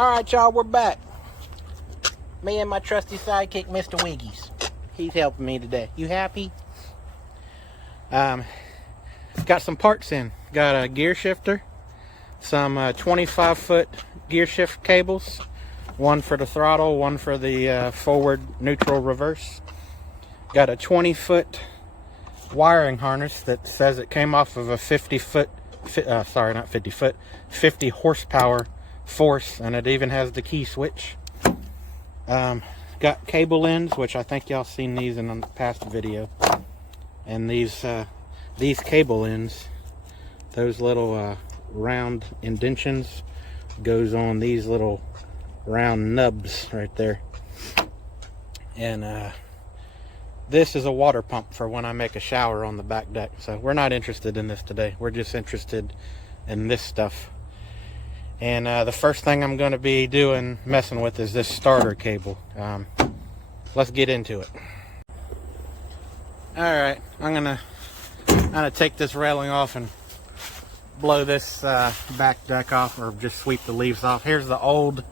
Alright, y'all, we're back. Me and my trusty sidekick, Mr. Wiggy's. He's helping me today. You happy? Got some parts in. Got a gear shifter, some 25-foot gear shift cables, one for the throttle, one for the forward, neutral, reverse. Got a 20-foot wiring harness that says it came off of a 50 horsepower force, and it even has the key switch. Got cable ends, which I think y'all seen these in a past video, and these cable ends, those little round indentions, goes on these little round nubs right there. And this is a water pump for when I make a shower on the back deck. So we're not interested in this today. We're just interested in this stuff. And the first thing I'm going to be messing with is this starter cable. Let's get into it. Alright, I'm gonna take this railing off and blow this back deck off, or just sweep the leaves off. Here's the old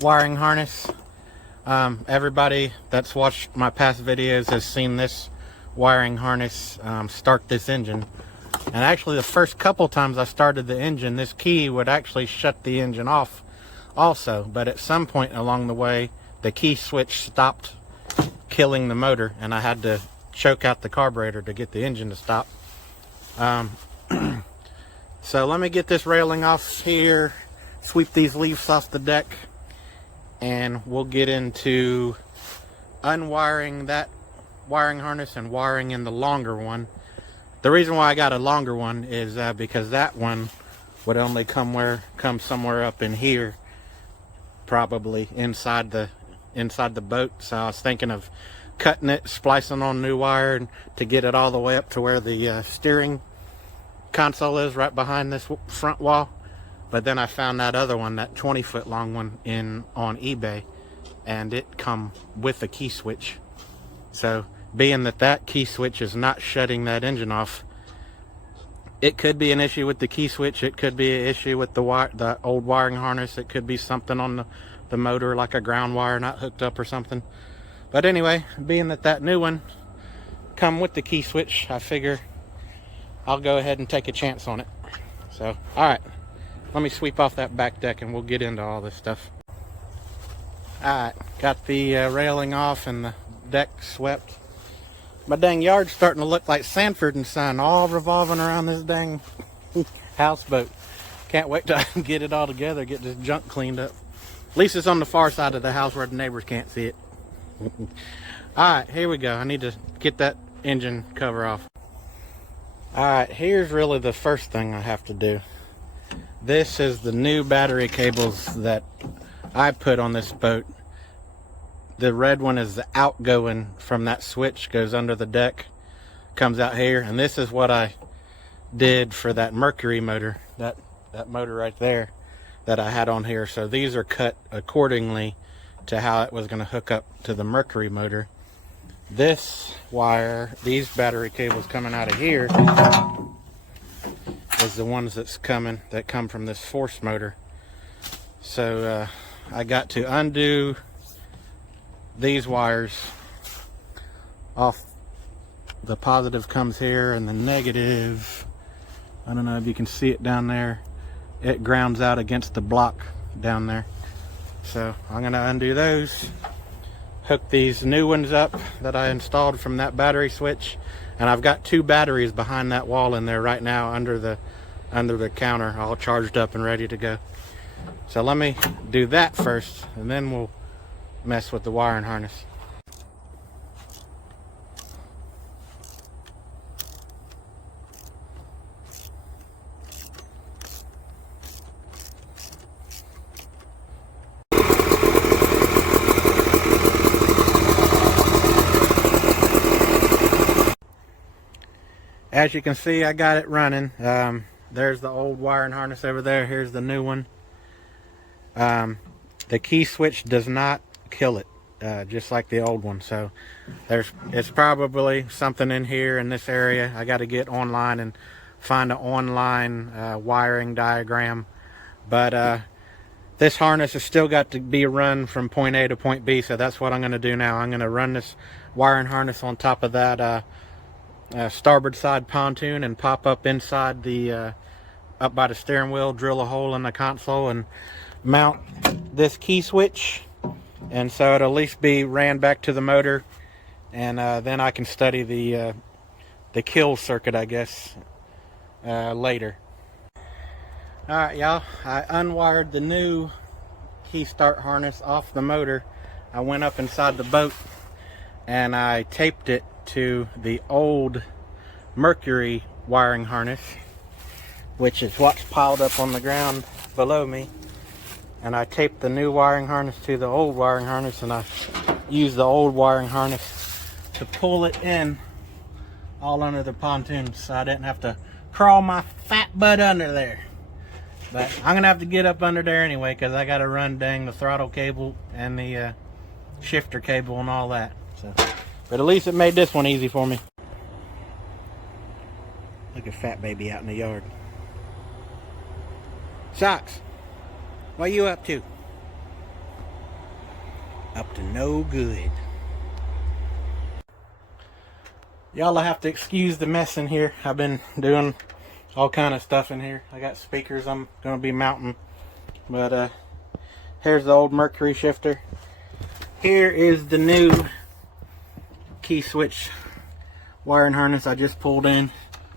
wiring harness. Everybody that's watched my past videos has seen this wiring harness start this engine. And actually the first couple times I started the engine, this key would actually shut the engine off also. But at some point along the way, the key switch stopped killing the motor, and I had to choke out the carburetor to get the engine to stop. So let me get this railing off here, sweep these leaves off the deck, and we'll get into unwiring that wiring harness and wiring in the longer one. The reason why I got a longer one is because that one would only come somewhere up in here, probably inside the boat. So I was thinking of cutting it, splicing on new wire to get it all the way up to where the steering console is, right behind this front wall. But then I found that other one, that 20-foot long one, on eBay, and it come with a key switch. So being that key switch is not shutting that engine off, it could be an issue with the key switch. It could be an issue with the old wiring harness. It could be something on the motor, like a ground wire not hooked up or something. But anyway, being that new one come with the key switch, I figure I'll go ahead and take a chance on it. So, alright, let me sweep off that back deck and we'll get into all this stuff. Alright, got the railing off and the deck swept. My dang yard's starting to look like Sanford and Son, all revolving around this dang houseboat. Can't wait till I can get it all together, get this junk cleaned up. At least it's on the far side of the house where the neighbors can't see it. Alright, here we go. I need to get that engine cover off. Alright, here's really the first thing I have to do. This is the new battery cables that I put on this boat. The red one is the outgoing from that switch, goes under the deck, comes out here, and this is what I did for that Mercury motor, that motor right there that I had on here. So these are cut accordingly to how it was going to hook up to the Mercury motor. This wire, these battery cables coming out of here, is the ones that come from this force motor. So I got to undo these wires off. The positive comes here and the negative, I don't know if you can see it down there, it grounds out against the block down there. So I'm going to undo those, hook these new ones up that I installed from that battery switch, and I've got two batteries behind that wall in there right now under the counter, all charged up and ready to go. So let me do that first, and then we'll mess with the wiring harness. As you can see, I got it running. There's the old wiring harness over there. Here's the new one. The key switch does not kill it, just like the old one. So it's probably something in here in this area. I got to get online and find an online wiring diagram. But this harness has still got to be run from point A to point B, so that's what I'm going to do now. I'm going to run this wiring harness on top of that starboard side pontoon and pop up inside the up by the steering wheel, drill a hole in the console and mount this key switch, and so it'll at least be ran back to the motor, and then I can study the kill circuit, I guess, later. Alright, y'all, I unwired the new key start harness off the motor. I went up inside the boat and I taped it to the old Mercury wiring harness, which is what's piled up on the ground below me. And I taped the new wiring harness to the old wiring harness, and I used the old wiring harness to pull it in all under the pontoon so I didn't have to crawl my fat butt under there. But I'm gonna have to get up under there anyway, because I gotta run dang the throttle cable and the shifter cable and all that. So, but at least it made this one easy for me. Look at fat baby out in the yard. Socks, what you up to? Up to no good. Y'all will have to excuse the mess in here. I've been doing all kind of stuff in here. I got speakers I'm going to be mounting. But here's the old Mercury shifter. Here is the new key switch wiring harness I just pulled in.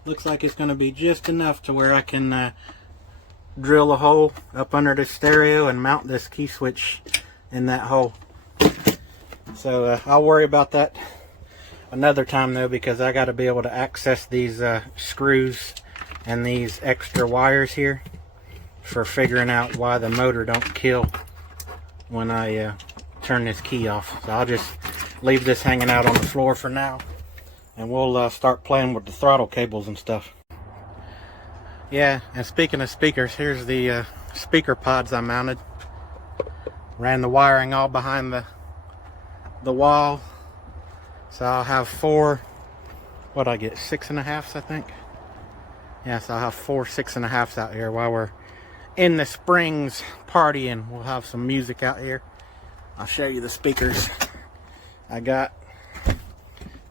Looks like it's going to be just enough to where I can drill a hole up under the stereo and mount this key switch in that hole. So I'll worry about that another time though, because I got to be able to access these screws and these extra wires here for figuring out why the motor don't kill when I turn this key off. So I'll just leave this hanging out on the floor for now, and we'll start playing with the throttle cables and stuff. Yeah, and speaking of speakers, here's the speaker pods I mounted. Ran the wiring all behind the wall, so I'll have four, what I get, 6.5s I think. Yes, I'll have 4 6.5s out here while we're in the Springs partying. We'll have some music out here. I'll show you the speakers I got.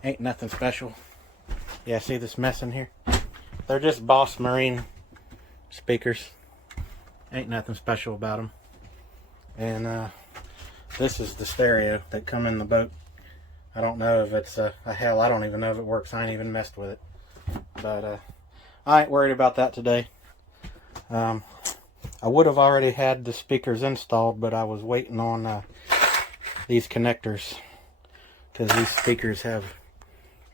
Ain't nothing special. Yeah, see this mess in here? They're just Boss Marine speakers. Ain't nothing special about them. And this is the stereo that come in the boat. I don't know if it's hell, I don't even know if it works. I ain't even messed with it. But I ain't worried about that today. I would have already had the speakers installed, but I was waiting on these connectors, because these speakers have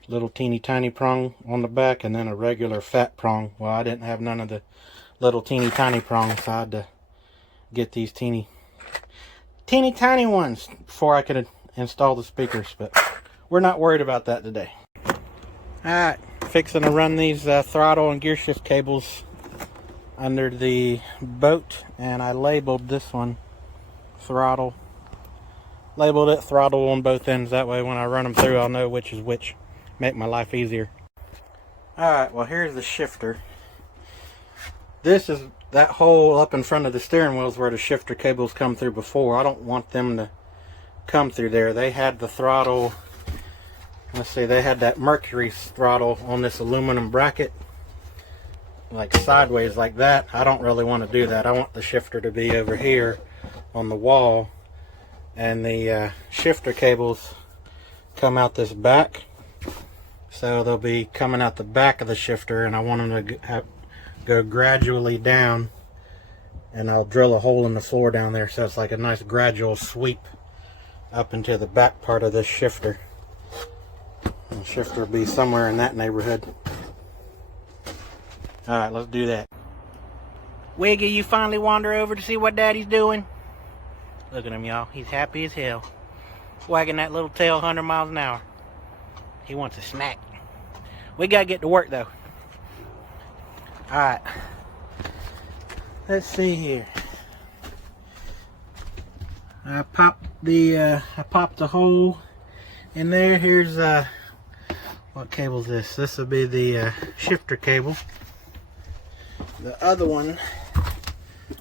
little teeny tiny prong on the back and then a regular fat prong. Well, I didn't have none of the little teeny tiny prongs, so I had to get these teeny tiny ones before I could install the speakers. But we're not worried about that today. Alright, fixing to run these throttle and gear shift cables under the boat, and I labeled this one throttle. Labeled it throttle on both ends, that way when I run them through I'll know which is which. Make my life easier. Alright, well here's the shifter. This is that hole up in front of the steering wheels where the shifter cables come through before. I don't want them to come through there. They had the throttle, let's see, they had that Mercury throttle on this aluminum bracket, like sideways like that. I don't really want to do that. I want the shifter to be over here on the wall, and the shifter cables come out this back, so they'll be coming out the back of the shifter, and I want them to go gradually down, and I'll drill a hole in the floor down there so it's like a nice gradual sweep up into the back part of this shifter. The shifter will be somewhere in that neighborhood. Alright, let's do that. Wiggy, you finally wander over to see what Daddy's doing? Look at him, y'all. He's happy as hell. Wagging that little tail 100 miles an hour. He wants a snack. We gotta get to work, though. Alright. Let's see here. I popped the hole in there. Here's what cable is this? This will be the shifter cable. The other one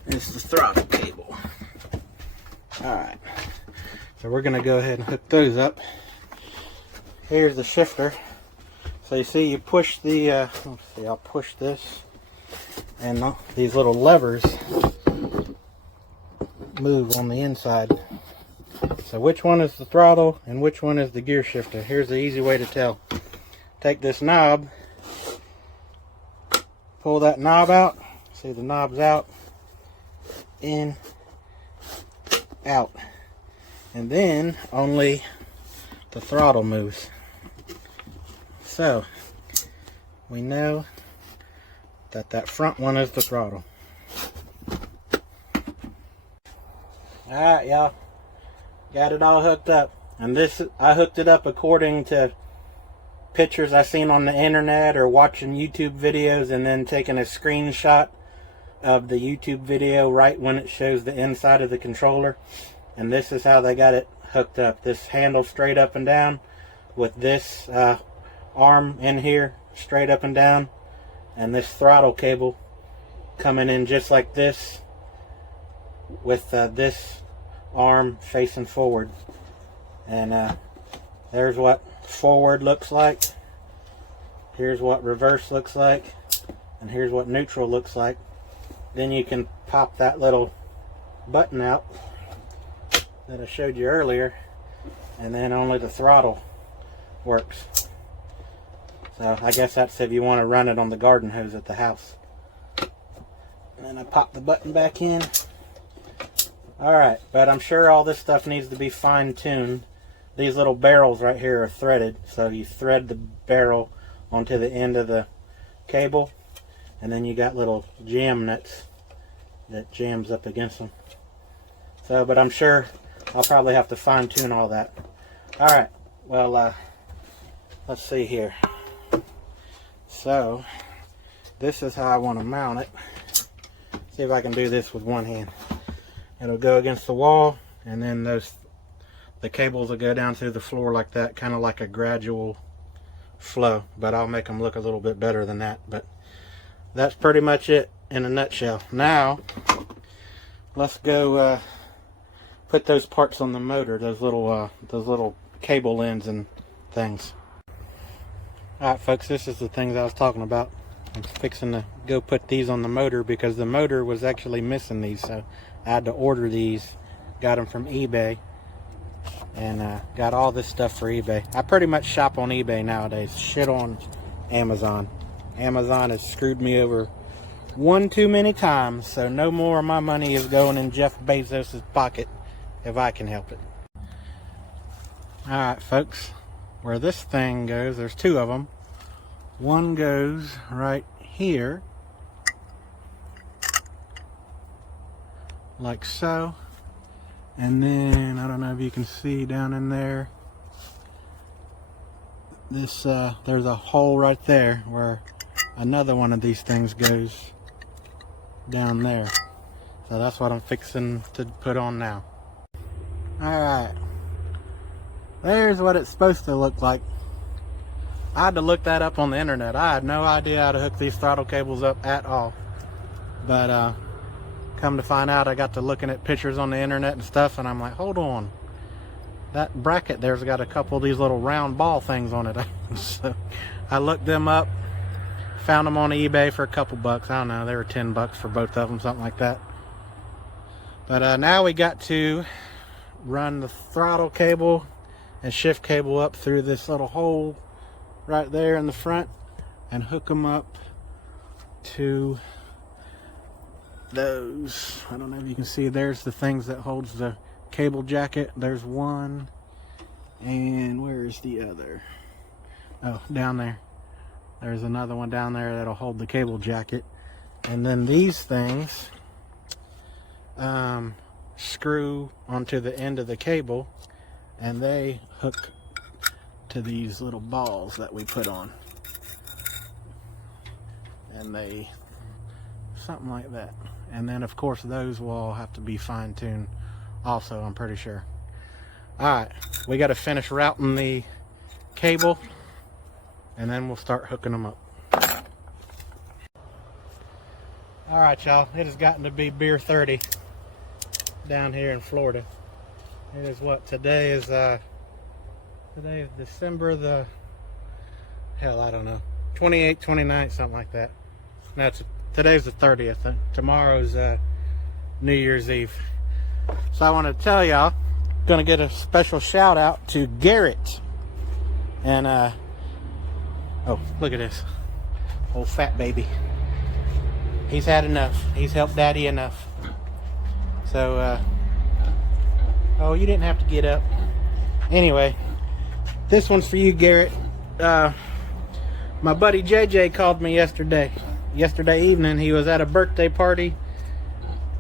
is the throttle cable. Alright, so we're going to go ahead and hook those up. Here's the shifter. So you see, you push the, let's see, I'll push this, and these little levers move on the inside. So which one is the throttle and which one is the gear shifter? Here's the easy way to tell. Take this knob, pull that knob out, see the knob's out, in, out, and then only the throttle moves. So we know that that front one is the throttle. Alright, y'all, got it all hooked up, and this, I hooked it up according to pictures I seen on the internet or watching YouTube videos, and then taking a screenshot of the YouTube video right when it shows the inside of the controller. And this is how they got it hooked up. This handle straight up and down with this arm in here straight up and down, and this throttle cable coming in just like this with this arm facing forward. And there's what forward looks like, here's what reverse looks like, and here's what neutral looks like. Then you can pop that little button out that I showed you earlier, and then only the throttle works. So I guess that's if you want to run it on the garden hose at the house. And then I pop the button back in. Alright, but I'm sure all this stuff needs to be fine-tuned. These little barrels right here are threaded, so you thread the barrel onto the end of the cable, and then you got little jam nuts that jams up against them. So, but I'm sure I'll probably have to fine-tune all that. Alright, well, let's see here. So, this is how I want to mount it. See if I can do this with one hand. It'll go against the wall, and then the cables will go down through the floor like that, kind of like a gradual flow, but I'll make them look a little bit better than that. But that's pretty much it in a nutshell. Now let's go put those parts on the motor, those little cable ends and things. Alright folks, this is the things I was talking about. I'm fixing to go put these on the motor because the motor was actually missing these, so I had to order these. Got them from eBay, and got all this stuff for eBay. I pretty much shop on eBay nowadays. Shit on Amazon. Amazon has screwed me over one too many times, so no more of my money is going in Jeff Bezos' pocket if I can help it. Alright folks, where this thing goes, there's two of them. One goes right here, like so, and then I don't know if you can see down in there, this there's a hole right there where another one of these things goes down there. So that's what I'm fixing to put on now. Alright, there's what it's supposed to look like. I had to look that up on the internet. I had no idea how to hook these throttle cables up at all. But come to find out, I got to looking at pictures on the internet and stuff, and I'm like, hold on. That bracket there's got a couple of these little round ball things on it. So I looked them up, found them on eBay for a couple bucks. I don't know, they were 10 bucks for both of them, something like that. But now we got to run the throttle cable and shift cable up through this little hole right there in the front and hook them up to those. I don't know if you can see, there's the things that holds the cable jacket. There's one, and where is the other? Oh, down there. There's another one down there that'll hold the cable jacket. And then these things screw onto the end of the cable, and they hook to these little balls that we put on, and they something like that. And then of course those will all have to be fine-tuned also, I'm pretty sure. Alright, we got to finish routing the cable, and then we'll start hooking them up. Alright y'all, it has gotten to be beer 30 down here in Florida. It is what today is December the hell, I don't know, 28th, 29th, something like that. No, today's the 30th. Tomorrow's New Year's Eve. So I want to tell y'all, gonna get a special shout out to Garrett. And oh, look at this old fat baby. He's had enough. He's helped Daddy enough. So oh, you didn't have to get up. Anyway, this one's for you, Garrett. My buddy JJ called me yesterday evening. He was at a birthday party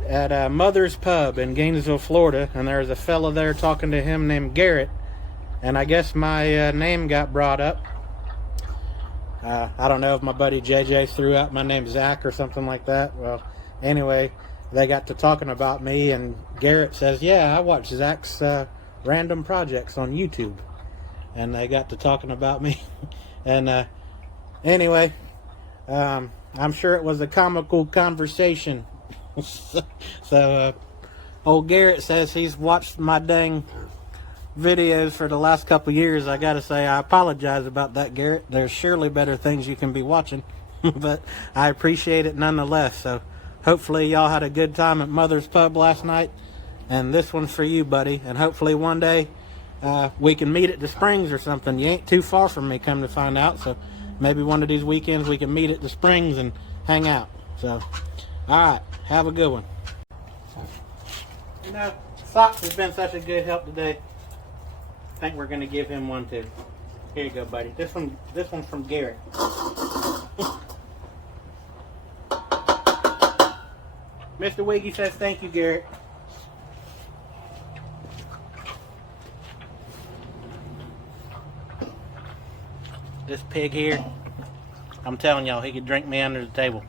at Mother's Pub in Gainesville, Florida, and there was a fella there talking to him named Garrett, and I guess my name got brought up. I don't know if my buddy JJ threw out my name Zach or something like that. Well, anyway, they got to talking about me, and Garrett says, yeah, I watch Zach's random projects on YouTube. And they got to talking about me. And anyway, I'm sure it was a comical conversation. So old Garrett says he's watched my dang videos for the last couple years. I gotta say, I apologize about that, Garrett. There's surely better things you can be watching. But I appreciate it nonetheless. So hopefully y'all had a good time at Mother's Pub last night. And this one's for you, buddy. And hopefully one day we can meet at the Springs or something. You ain't too far from me, come to find out. So maybe one of these weekends we can meet at the Springs and hang out. So, alright, have a good one. You know, Socks has been such a good help today. I think we're going to give him one too. Here you go, buddy. This one's from Garrett. Mr. Wiggy says thank you, Garrett. This pig here, I'm telling y'all, he could drink me under the table.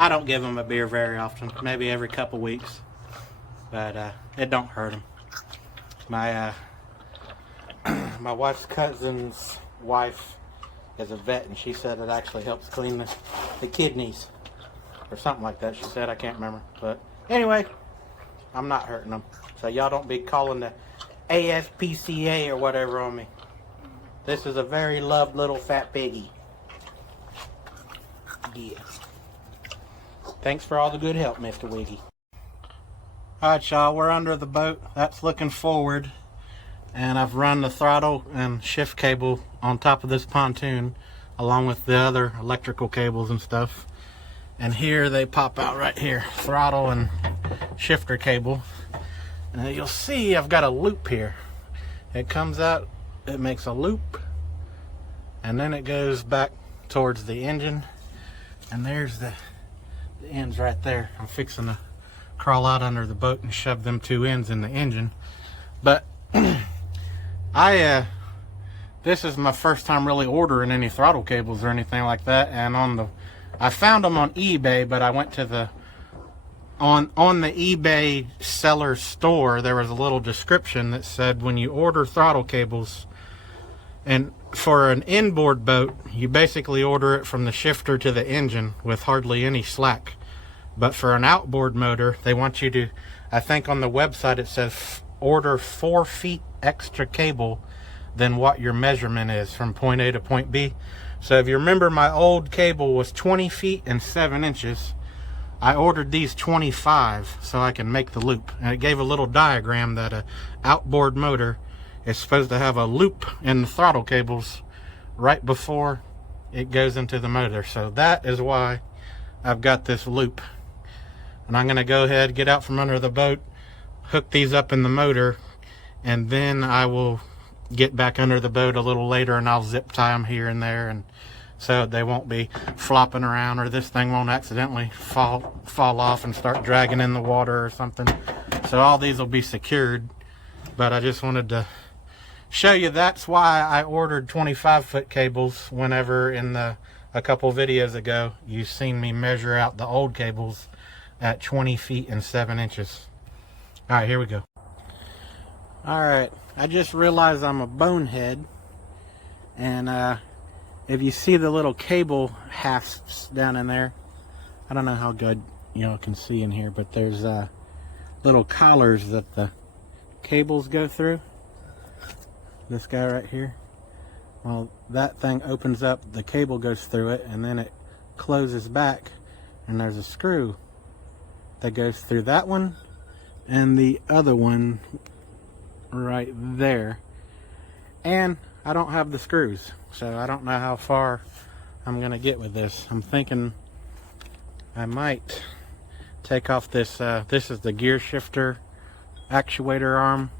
I don't give him a beer very often, maybe every couple weeks, but it don't hurt him. My my wife's cousin's wife is a vet, and she said it actually helps clean the kidneys or something like that. She said, I can't remember, but anyway, I'm not hurting them. So y'all don't be calling the ASPCA or whatever on me. This is a very loved little fat piggy. Yeah. Thanks for all the good help, Mr. Wiggy. Alright, y'all, we're under the boat. That's looking forward. And I've run the throttle and shift cable on top of this pontoon, along with the other electrical cables and stuff. And here they pop out right here. Throttle and shifter cable. And you'll see I've got a loop here. It comes out, it makes a loop, and then it goes back towards the engine. And there's the ends right there. I'm fixing to crawl out under the boat and shove them two ends in the engine. But this is my first time really ordering any throttle cables or anything like that. And I found them on eBay, but I went to the on the eBay seller store. There was a little description that said when you order throttle cables, and for an inboard boat, you basically order it from the shifter to the engine with hardly any slack. But for an outboard motor, they want you to, I think on the website it says order 4 feet extra cable than what your measurement is from point A to point B. So if you remember, my old cable was 20 feet and 7 inches. I ordered these 25 so I can make the loop. And it gave a little diagram that a outboard motor is supposed to have a loop in the throttle cables right before it goes into the motor. So that is why I've got this loop. And I'm going to go ahead, get out from under the boat, hook these up in the motor, and then I will get back under the boat a little later and I'll zip tie them here and there, and so they won't be flopping around, or this thing won't accidentally fall off and start dragging in the water or something. So all these will be secured. But I just wanted to show you that's why I ordered 25-foot cables whenever a couple videos ago you seen me measure out the old cables at 20 feet and 7 inches. Alright, here we go. Alright, I just realized I'm a bonehead, and if you see the little cable hasps down in there, I don't know how good y'all can see in here, but there's little collars that the cables go through. This guy right here. Well, that thing opens up, the cable goes through it, and then it closes back, and there's a screw that goes through that one and the other one right there. And I don't have the screws, so I don't know how far I'm gonna get with this. I'm thinking I might take off this this is the gear shifter actuator arm.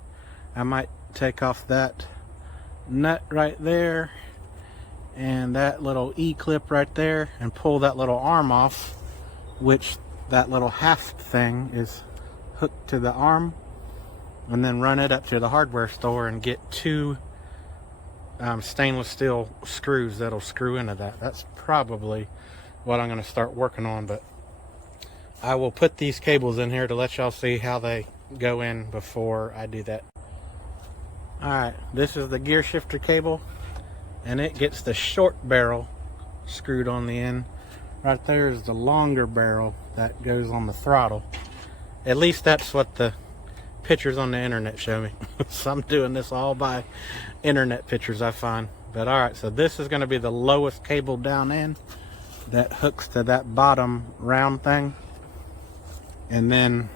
I might take off that nut right there and that little E-clip right there and pull that little arm off, which that little hasp thing is hooked to the arm, and then run it up to the hardware store and get two stainless steel screws that'll screw into that. That's probably what I'm going to start working on, but I will put these cables in here to let y'all see how they go in before I do that. Alright, this is the gear shifter cable, and it gets the short barrel screwed on the end. Right there is the longer barrel that goes on the throttle. At least that's what the pictures on the internet show me. So I'm doing this all by internet pictures I find. But alright, so this is going to be the lowest cable down in that hooks to that bottom round thing. And then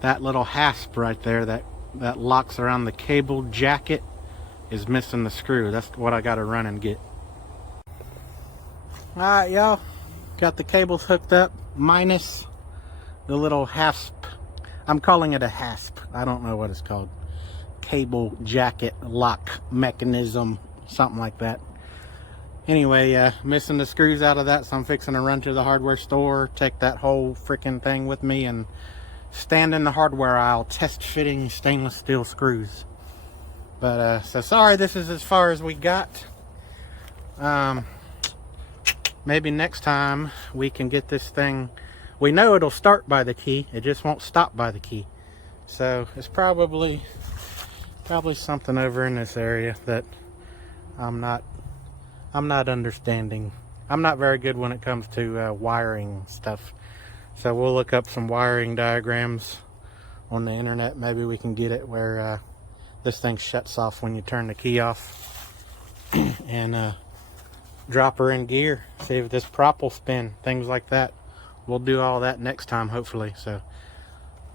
that little hasp right there that locks around the cable jacket is missing the screw. That's what I got to run and get. Alright, y'all, got the cables hooked up minus the little hasp. I'm calling it a hasp. I don't know what it's called. Cable jacket lock mechanism, something like that. Anyway, missing the screws out of that, so I'm fixing to run to the hardware store, take that whole freaking thing with me, and stand in the hardware aisle test fitting stainless steel screws. But so sorry, this is as far as we got. Maybe next time we can get this thing. We know it'll start by the key, it just won't stop by the key. So it's probably something over in this area that I'm not understanding. I'm not very good when it comes to wiring stuff. So we'll look up some wiring diagrams on the internet. Maybe we can get it where this thing shuts off when you turn the key off. And drop her in gear. See if this prop will spin. Things like that. We'll do all that next time, hopefully. So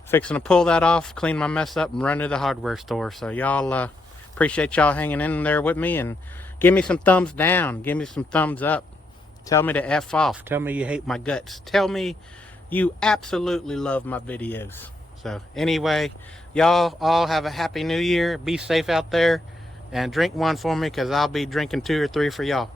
fixing to pull that off, clean my mess up, and run to the hardware store. So y'all, appreciate y'all hanging in there with me, and give me some thumbs down, give me some thumbs up, tell me to F off, tell me you hate my guts, tell me you absolutely love my videos. So anyway, y'all all have a happy new year, be safe out there, and drink one for me, because I'll be drinking 2 or 3 for y'all.